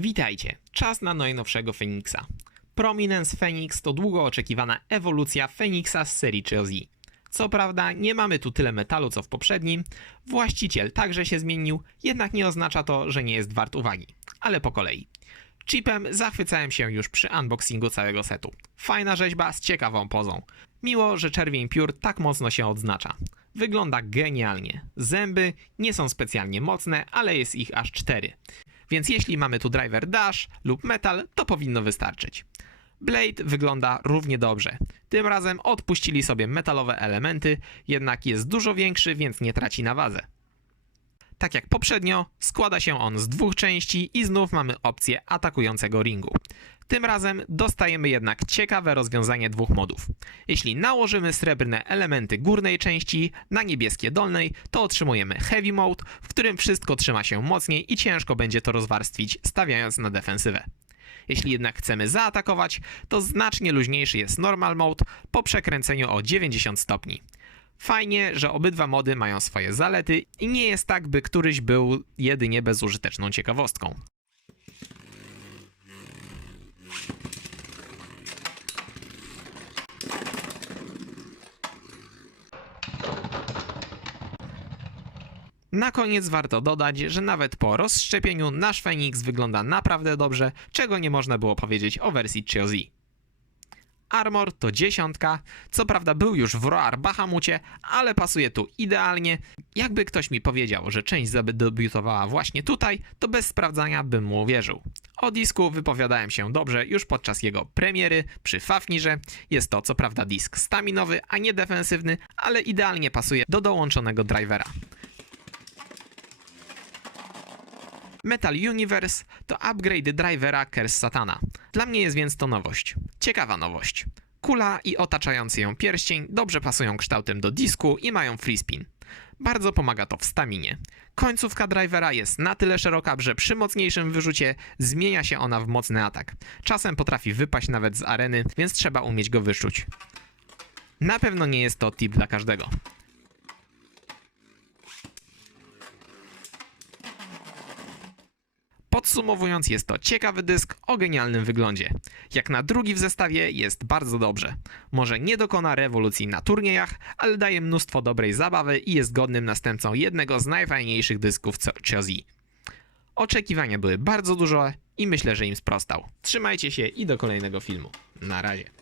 Witajcie, czas na najnowszego Feniksa. Prominence Phoenix to długo oczekiwana ewolucja Feniksa z serii Chelsea. Co prawda, nie mamy tu tyle metalu co w poprzednim, właściciel także się zmienił, jednak nie oznacza to, że nie jest wart uwagi. Ale po kolei. Chipem zachwycałem się już przy unboxingu całego setu. Fajna rzeźba z ciekawą pozą. Miło, że czerwień piór tak mocno się odznacza. Wygląda genialnie. Zęby nie są specjalnie mocne, ale jest ich aż cztery. Więc jeśli mamy tu driver dash lub metal, to powinno wystarczyć. Blade wygląda równie dobrze. Tym razem odpuścili sobie metalowe elementy, jednak jest dużo większy, więc nie traci na wadze. Tak jak poprzednio, składa się on z dwóch części i znów mamy opcję atakującego ringu. Tym razem dostajemy jednak ciekawe rozwiązanie dwóch modów. Jeśli nałożymy srebrne elementy górnej części na niebieskie dolnej, to otrzymujemy Heavy Mode, w którym wszystko trzyma się mocniej i ciężko będzie to rozwarstwić, stawiając na defensywę. Jeśli jednak chcemy zaatakować, to znacznie luźniejszy jest Normal Mode po przekręceniu o 90 stopni. Fajnie, że obydwa mody mają swoje zalety i nie jest tak, by któryś był jedynie bezużyteczną ciekawostką. Na koniec warto dodać, że nawet po rozszczepieniu nasz Phoenix wygląda naprawdę dobrze, czego nie można było powiedzieć o wersji Chiozi. Armor to dziesiątka, co prawda był już w Roar Bahamucie, ale pasuje tu idealnie. Jakby ktoś mi powiedział, że część zadebiutowała właśnie tutaj, to bez sprawdzania bym mu uwierzył. O disku wypowiadałem się dobrze już podczas jego premiery przy Fafnirze. Jest to co prawda disk staminowy, a nie defensywny, ale idealnie pasuje do dołączonego drivera. Metal Universe to upgrade drivera Curse Satana. Dla mnie jest więc to nowość. Ciekawa nowość. Kula i otaczający ją pierścień dobrze pasują kształtem do disku i mają free spin. Bardzo pomaga to w staminie. Końcówka drivera jest na tyle szeroka, że przy mocniejszym wyrzucie zmienia się ona w mocny atak. Czasem potrafi wypaść nawet z areny, więc trzeba umieć go wyczuć. Na pewno nie jest to tip dla każdego. Podsumowując, jest to ciekawy dysk o genialnym wyglądzie. Jak na drugi w zestawie jest bardzo dobrze. Może nie dokona rewolucji na turniejach, ale daje mnóstwo dobrej zabawy i jest godnym następcą jednego z najfajniejszych dysków Chiozi. Oczekiwania były bardzo duże i myślę, że im sprostał. Trzymajcie się i do kolejnego filmu. Na razie.